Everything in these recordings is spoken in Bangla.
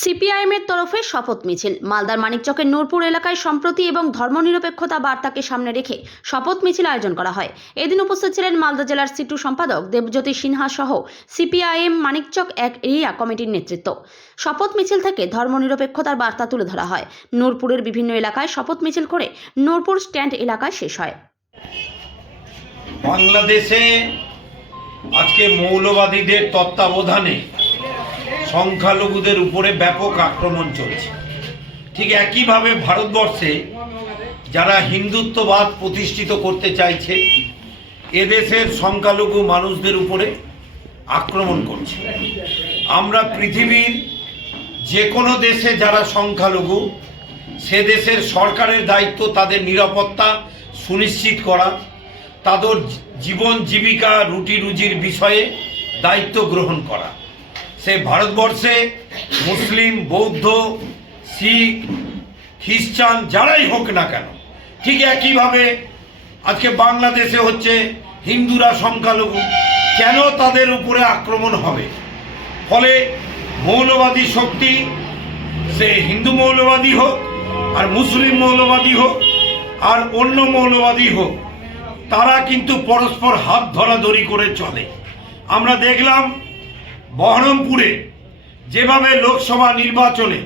সিপিআইএমের তরফে শপথ মিছিল। মালদার মানিকচকের নূরপুর এলাকায় সম্প্রতি এবং ধর্মনিরপেক্ষতা বার্তাকে সামনে রেখে শপথ মিছিল আয়োজন করা হয়। এদিন উপস্থিত ছিলেন মালদা জেলার সিটু সম্পাদক দেবজ্যোতি সিনহা সহ সিপিআইএম মানিকচক এক এরিয়া কমিটির নেতৃত্ব। শপথ মিছিল থেকে ধর্মনিরপেক্ষতার বার্তা তুলে ধরা হয়। নূরপুরের বিভিন্ন এলাকায় শপথ মিছিল করে নূরপুর স্ট্যান্ড এলাকায় শেষ হয়। বাংলাদেশে আজকে মৌলবাদীদের তত্ত্বাবধানে সংখ্যালঘুদের উপরে ব্যাপক আক্রমণ চলছে। ঠিক একইভাবে ভারতবর্ষে যারা হিন্দুত্ববাদ প্রতিষ্ঠিত করতে চাইছে এদেশের সংখ্যালঘু মানুষদের উপরে আক্রমণ করছে। আমরা পৃথিবীর যে কোনো দেশে যারা সংখ্যালঘু সে দেশের সরকারের দায়িত্ব তাদের নিরাপত্তা সুনিশ্চিত করা, তাদের জীবন জীবিকা রুটি রুজির বিষয়ে দায়িত্ব গ্রহণ করা। সে ভারতবর্ষে মুসলিম, বৌদ্ধ, শিখ, খ্রিস্টান যারাই হোক না কেন, ঠিক একইভাবে আজকে বাংলাদেশে হচ্ছে হিন্দুরা সংখ্যালঘু, কেন তাদের উপরে আক্রমণ হবে? ফলে মৌলবাদী শক্তি, সে হিন্দু মৌলবাদী হোক আর মুসলিম মৌলবাদী হোক আর অন্য মৌলবাদী হোক, তারা কিন্তু পরস্পর হাত ধরাধরি করে চলে। আমরা দেখলাম বহরমপুরে যেভাবে লোকসভা নির্বাচনে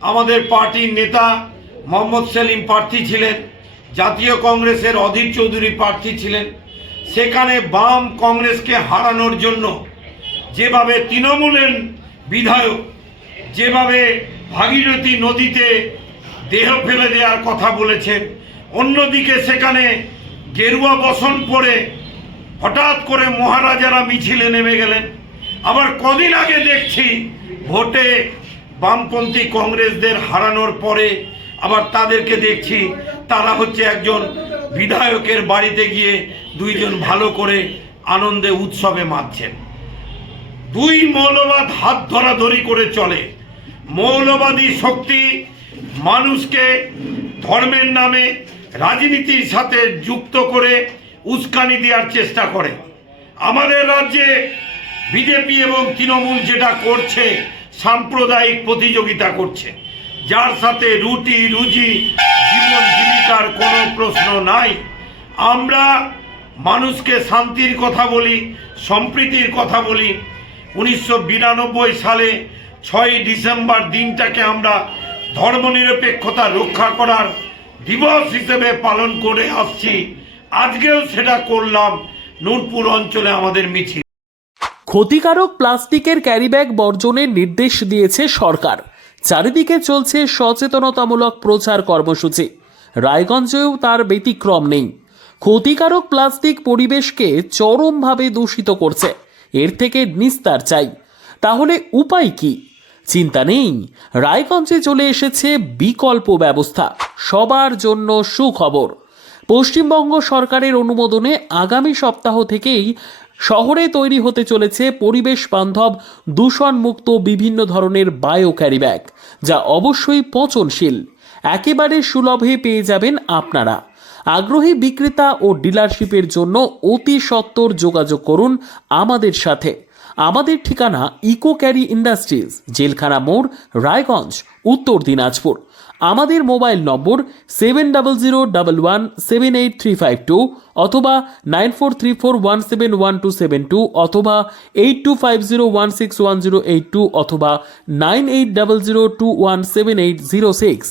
আমাদের পার্টির নেতা মোহাম্মদ সেলিম প্রার্থী ছিলেন, জাতীয় কংগ্রেসের অধীর চৌধুরী প্রার্থী ছিলেন, সেখানে বাম কংগ্রেসকে হারানোর জন্য যেভাবে তৃণমূলের বিধায়ক যেভাবে ভাগীরথী নদীতে দেহ ফেলে দেওয়ার কথা বলেছেন, অন্যদিকে সেখানে গেরুয়া বসন পরে হঠাৎ করে মহারাজারা মিছিলে নেমে গেলেন। আবার কদিন আগে দেখছি ভোটে বামপন্থী কংগ্রেসদের হারানোর পরে আবার তাদেরকে দেখছি তারা হচ্ছে একজন বিধায়কের বাড়িতে গিয়ে দুইজন ভালো করে আনন্দে উৎসবে মাতছেন। দুই মৌলবাদ হাত ধরাধরি করে চলে। মৌলবাদী শক্তি মানুষকে ধর্মের নামে রাজনীতির সাথে যুক্ত করে উস্কানি দেওয়ার চেষ্টা করে। আমাদের রাজ্যে বিজেপি এবং তৃণমূল যেটা করছে, সাম্প্রদায়িক প্রতিযোগিতা করছে, যার সাথে রুটি রুজি জীবন জীবিকার কোনো প্রশ্ন নাই। আমরা মানুষকে শান্তির কথা বলি, সম্প্রীতির কথা বলি। 1992 সালে 6ই ডিসেম্বর দিনটাকে আমরা ধর্মনিরপেক্ষতা রক্ষা করার দিবস হিসেবে পালন করে আসছি। আজকেও সেটা করলাম নূরপুর অঞ্চলে আমাদের মিছিল। ক্ষতিকারক প্লাস্টিকের ক্যারিব্যাগ বর্জনের নির্দেশ দিয়েছে সরকার। চারিদিকে চলছে সচেতনতামূলক প্রচার কর্মসূচি। রায়গঞ্জেও তার ব্যতিক্রম নেই। ক্ষতিকারক প্লাস্টিক পরিবেশকে চরমভাবে দূষিত করছে। এর থেকে নিস্তার চাই। তাহলে উপায় কি? চিন্তা নেই, রায়গঞ্জে চলে এসেছে বিকল্প ব্যবস্থা। সবার জন্য সুখবর। পশ্চিমবঙ্গ সরকারের অনুমোদনে আগামী সপ্তাহ থেকেই শহরে তৈরি হতে চলেছে পরিবেশ বান্ধব দূষণমুক্ত বিভিন্ন ধরনের বায়ো ক্যারিব্যাগ, যা অবশ্যই পচনশীল। একেবারে সুলভে পেয়ে যাবেন আপনারা। আগ্রহী বিক্রেতা ও ডিলারশিপের জন্য অতি সত্বর যোগাযোগ করুন আমাদের সাথে। আমাদের ঠিকানা ইকো ক্যারি ইন্ডাস্ট্রিজ, জেলখানা মোড়, রায়গঞ্জ, উত্তর দিনাজপুর। আমাদের মোবাইল নম্বর 7001178352 অথবা 9434171272 অথবা 8250161082 অথবা 9800217806।